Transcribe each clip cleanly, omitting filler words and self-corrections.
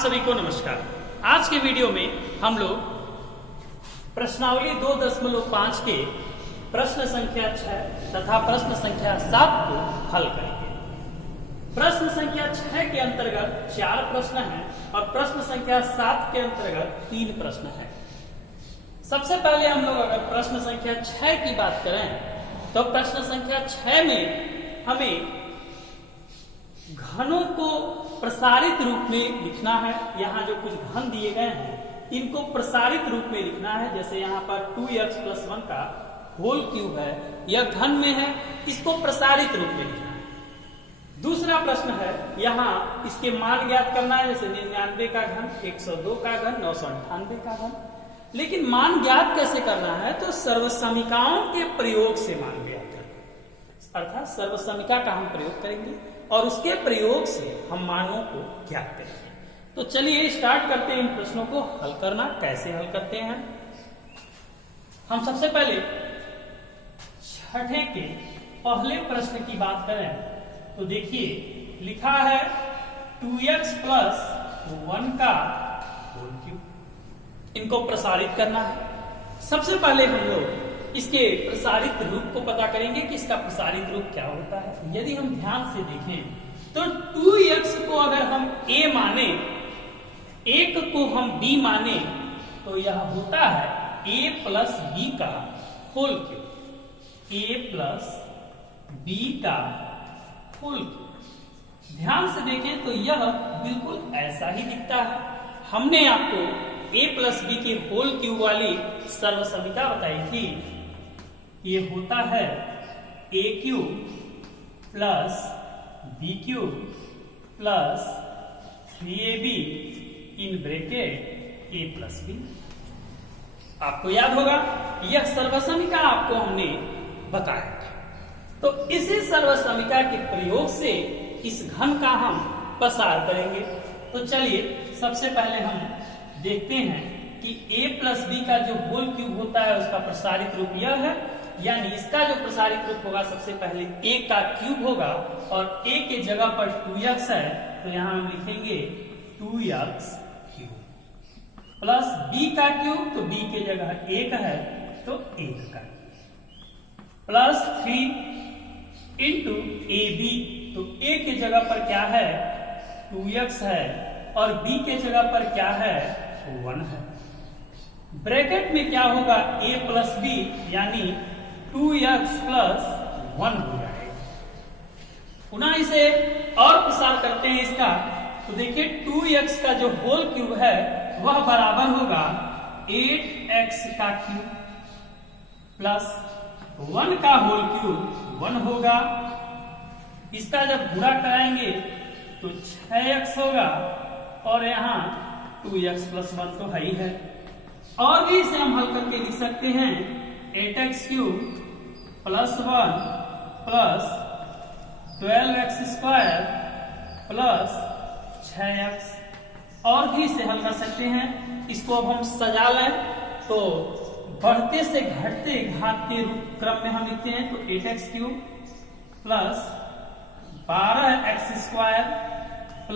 सभी को नमस्कार। आज के वीडियो में हम लोग प्रश्नावली 2.5 के प्रश्न संख्या 6 तथा प्रश्न संख्या 7 को हल करेंगे। प्रश्न संख्या 6 के अंतर्गत 4 प्रश्न हैं और प्रश्न संख्या 7 के अंतर्गत 3 प्रश्न हैं। सबसे पहले हम लोग अगर प्रश्न संख्या 6 की बात करें तो प्रश्न संख्या 6 में हमें घनों को प्रसारित रूप में लिखना है। यहाँ जो कुछ घन दिए गए हैं इनको प्रसारित रूप में लिखना है। जैसे यहाँ पर 2x + 1 का होल क्यूब है, यह घन में है, इसको प्रसारित रूप में लिखना है। दूसरा प्रश्न है, यहाँ इसके मान ज्ञात करना है। जैसे 99 का घन, 102 का घन, 998 का घन। लेकिन मान ज्ञात कैसे करना है तो सर्वसमीकाओं के प्रयोग से मान ज्ञात करना, अर्थात सर्वसमीका का हम प्रयोग करेंगे और उसके प्रयोग से हम मानों को ज्ञात करेंगे। तो चलिए स्टार्ट करते हैं इन प्रश्नों को हल करना। कैसे हल करते हैं हम? सबसे पहले छठे के पहले प्रश्न की बात करें तो देखिए लिखा है 2x + 1 का होल क्यूब। इनको प्रसारित करना है। सबसे पहले हम लोग इसके प्रसारित रूप को पता करेंगे कि इसका प्रसारित रूप क्या होता है। यदि हम ध्यान से देखें तो 2x को अगर हम a माने, 1 को हम b माने तो यह होता है a + b का होल क्यूब। a + b का होल क्यूब। ध्यान से देखें तो यह बिल्कुल ऐसा ही दिखता है। हमने आपको a + b के होल क्यूब वाली सर्वसमीका बताई थी। ये होता है a³ + b³ + 3ab in bracket a + b। आपको याद होगा यह सर्वसमीका आपको हमने बताया था। तो इसी सर्वसमीका के प्रयोग से इस घन का हम प्रसार करेंगे। तो चलिए सबसे पहले हम देखते हैं कि a + b का जो होल क्यूब होता है उसका प्रसारित रूप यह है। यानी इसका जो प्रसारित रूप होगा सबसे पहले a का क्यूब होगा और a के जगह पर 2x है तो यहां हम लिखेंगे 2x³ + b का क्यूब, तो b के जगह 1 है तो 1 का + 3 × ab, तो a के जगह पर क्या है 2x है और b के जगह पर क्या है 1 है। ब्रैकेट में क्या होगा a + b यानी 2x + 1 हो जाएगा। पुनः इसे और प्रसार करते हैं इसका तो देखिए 2x का जो होल क्यूब है वह बराबर होगा 8x का क्यूब + 1 का होल क्यूब 1 होगा। इसका जब गुणा कराएंगे तो 6x होगा और यहाँ 2x + 1 तो है ही है। और भी इसे हम हल करके लिख सकते हैं 8x³ + 1 + 12x² + 6x। और भी इसे हल कर सकते हैं। इसको अब हम सजा लें तो बढ़ते से घटते घातते क्रम में हम लिखते हैं तो 8x³ + 12x² +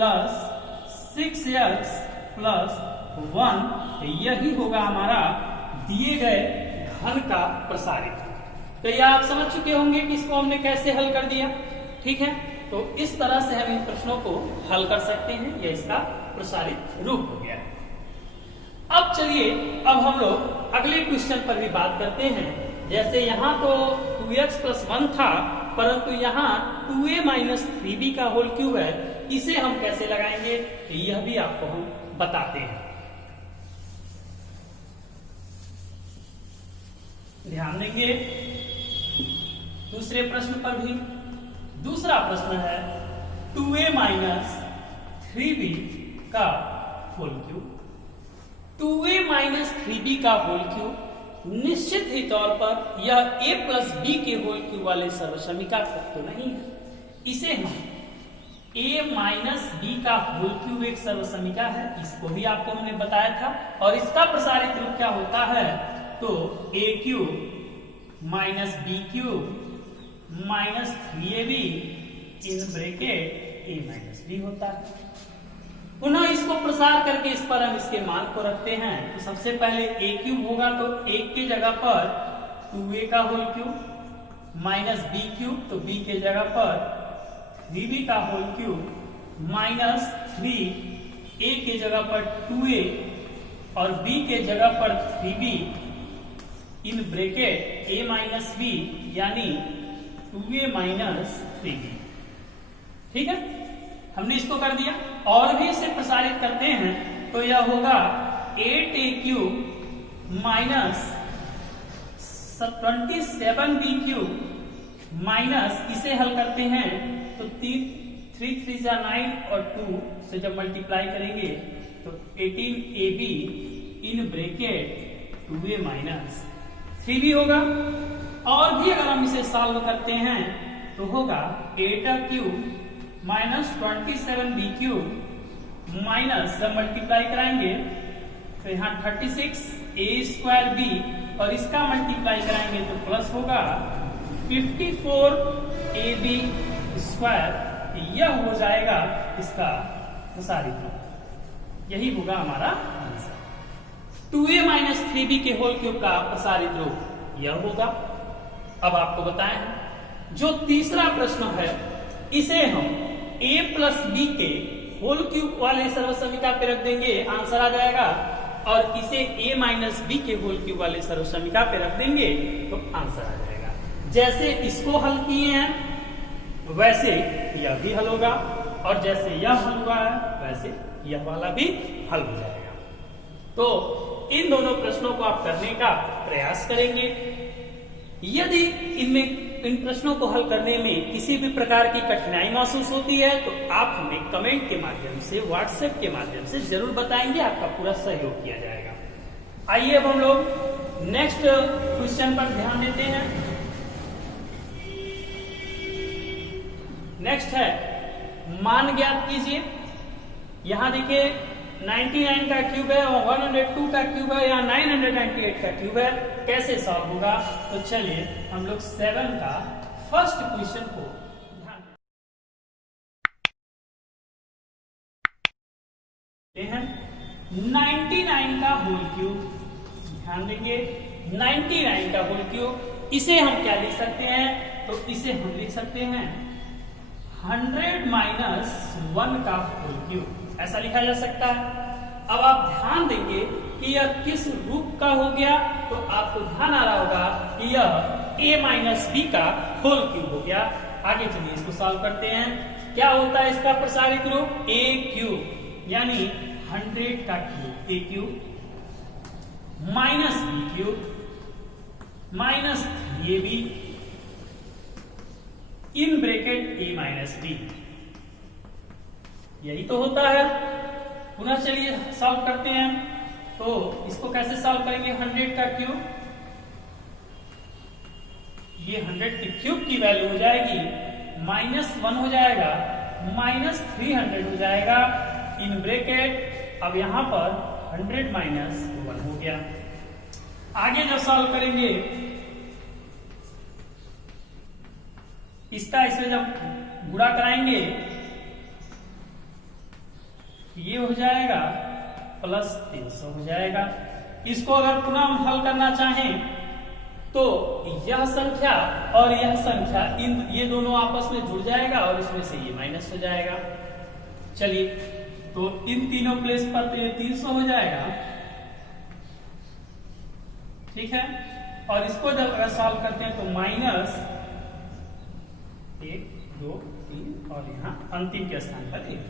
6x + 1, यही होगा हमारा दिए गए घन का प्रसारित। तो यह आप समझ चुके होंगे कि इसको हमने कैसे हल कर दिया। ठीक है, तो इस तरह से हम इन प्रश्नों को हल कर सकते हैं। यह इसका प्रसारित रूप हो गया। अब चलिए अब हम लोग अगले क्वेश्चन पर भी बात करते हैं। जैसे यहाँ तो 2x + 1 था परंतु यहाँ 2a - 3b का होल क्यूब है। इसे हम कैसे लगाएंगे यह भी आपको हम बताते हैं। ध्यान देंगे दूसरे प्रश्न पर भी। दूसरा प्रश्न है 2a - 3b का होल क्यूब। 2a - 3b का होल क्यूब निश्चित ही तौर पर यह a + b के होल क्यूब वाले सर्वसमीका तक तो नहीं है। इसे हम a - b का होल क्यूब एक सर्वसमीका है, इसको भी आपको हमने बताया था। और इसका प्रसारित रूप क्या होता है तो a³ - b³ - 3ab in bracket a - b होता है। पुनः इसको प्रसार करके इस पर हम इसके मान को रखते हैं। तो सबसे पहले a क्यूब होगा, तो a की जगह पर 2a का whole cube minus b cube, तो b के जगह पर 3b का होल क्यूब माइनस 3a के जगह पर 2a और b के जगह पर 3b in bracket a minus b यानी 2a माइनस 3b। ठीक है, हमने इसको कर दिया। और भी इसे प्रसारित करते हैं तो यह होगा 8a cube minus 27b cube minus, इसे हल करते हैं तो 3 3 9 और 2 से जब मल्टीप्लाई करेंगे तो 18ab in bracket 2a minus 3b होगा। और भी अगर हम इसे सॉल्व करते हैं तो होगा 8a cube minus 27b cube minus, जब मल्टीप्लाई कराएंगे तो यहाँ 36a स्क्वायर b और इसका मल्टीप्लाई कराएंगे तो प्लस होगा 54ab स्क्वायर। यह हो जाएगा इसका प्रसारित रूप, यही होगा हमारा आंसर। 2a माइनस 3b के होल क्यूब का प्रसारित रूप यह होगा। अब आपको बताएं जो तीसरा प्रश्न है इसे हम a प्लस b के होल क्यूब वाले सर्वसमीका पे रख देंगे, आंसर आ जाएगा। और इसे a माइनस b के होल क्यूब वाले सर्वसमीका पे रख देंगे तो आंसर आ जाएगा। जैसे इसको हल किए हैं वैसे यह भी हल होगा, और जैसे यह हल हुआ है वैसे यह वाला भी हल हो जाएगा। तो इन दोनों प्रश्नों को आप करने का प्रयास करेंगे। यदि इन प्रश्नों को हल करने में किसी भी प्रकार की कठिनाई महसूस होती है तो आप हमें कमेंट के माध्यम से, व्हाट्सएप के माध्यम से जरूर बताएंगे, आपका पूरा सहयोग किया जाएगा। आइए अब हम लोग नेक्स्ट क्वेश्चन पर ध्यान देते हैं। नेक्स्ट है मान ज्ञात कीजिए। यहां देखिए 99 का क्यूब है और 102 का क्यूब है, या 998 का क्यूब है, कैसे सॉल्व होगा? तो चलिए हम लोग 7 का फर्स्ट क्वेश्चन को ध्यान देते हैं। 99 का होल क्यूब, ध्यान देंगे 99 का होल क्यूब, इसे हम क्या लिख सकते हैं? तो इसे हम लिख सकते हैं 100 माइनस 1 का होल क्यूब, ऐसा लिखा जा सकता है। अब आप ध्यान देंगे कि यह किस रूप का हो गया, तो आपको ध्यान आ रहा होगा कि यह a माइनस b का होल क्यूब हो गया। आगे चलिए इसको सॉल्व करते हैं। क्या होता है इसका प्रसारित रूप? a क्यूब यानी 100 का cube a cube minus b cube minus 3ab in bracket a minus b, यही तो होता है। पुनः चलिए सॉल्व करते हैं। तो इसको कैसे सॉल्व करेंगे? 100 का क्यूब, ये 100 के क्यूब की वैल्यू हो जाएगी -1 हो जाएगा, -300 हो जाएगा इन ब्रैकेट। अब यहां पर 100 माइनस 1 हो गया। आगे जब सॉल्व करेंगे इसका, इसमें जब गुणा कराएंगे ये हो जाएगा प्लस 300 हो जाएगा। इसको अगर पुनः हम हल करना चाहें तो यह संख्या और यह संख्या ये दोनों आपस में जुड़ जाएगा और इसमें से ये माइनस हो जाएगा। चलिए तो इन तीनों प्लेस पर तो ये 300 हो जाएगा, ठीक है। और इसको जब अगर सॉल्व करते हैं तो माइनस 1 2 3 और यहाँ अंतिम के स्थान पर 1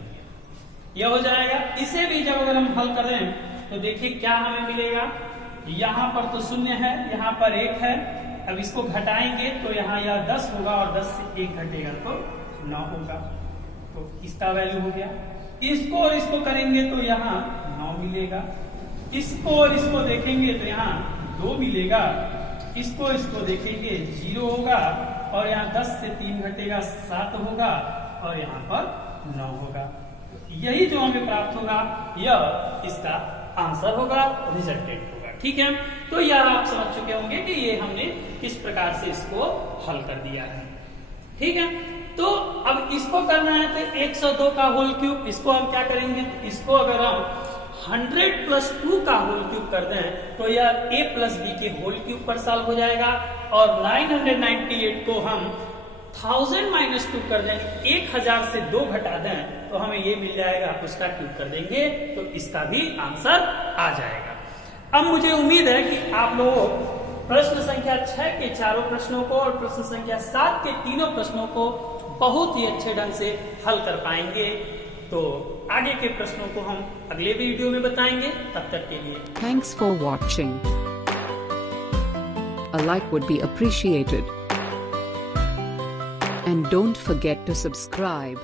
यह हो जाएगा। इसे भी जब अगर हम हल करें तो देखिए क्या हमें मिलेगा। यहां पर तो 0 है, यहां पर 1 है। अब इसको घटाएंगे तो यहाँ यह 10 होगा और 10 से 1 घटेगा तो 9 होगा, तो इसका वैल्यू हो गया। इसको और इसको करेंगे तो यहाँ 9 मिलेगा। इसको और इसको देखेंगे तो यहाँ 2 मिलेगा। इसको इसको देखेंगे 0 होगा और यहाँ 10 से 3 घटेगा 7 होगा और यहाँ पर 9 होगा। यही जो हमें प्राप्त होगा यह इसका आंसर होगा, रिजल्टेंट होगा। ठीक है, तो यह आप समझ चुके होंगे कि ये हमने किस प्रकार से इसको हल कर दिया है। ठीक है, तो अब इसको करना है तो 102 का होल क्यूब, इसको हम क्या करेंगे, इसको अगर हम 100 प्लस 2 का होल क्यूब कर दें तो यह a प्लस बी के होल क्यूब पर सॉल्व हो जाएगा। और 998 को हम 1000 माइनस 2 कर दें, 1000 से 2 घटा दें तो हमें ये मिल जाएगा, उसका क्यूब कर देंगे तो इसका भी आंसर आ जाएगा। अब मुझे उम्मीद है कि आप लोग प्रश्न संख्या 6 के चारों प्रश्नों को और प्रश्न संख्या 7 के तीनों प्रश्नों को बहुत ही अच्छे ढंग से हल कर पाएंगे। तो आगे के प्रश्नों को हम अगले वीडियो में बताएंगे। तब तक के लिए thanks for watching. A like would be appreciated. And don't forget to subscribe.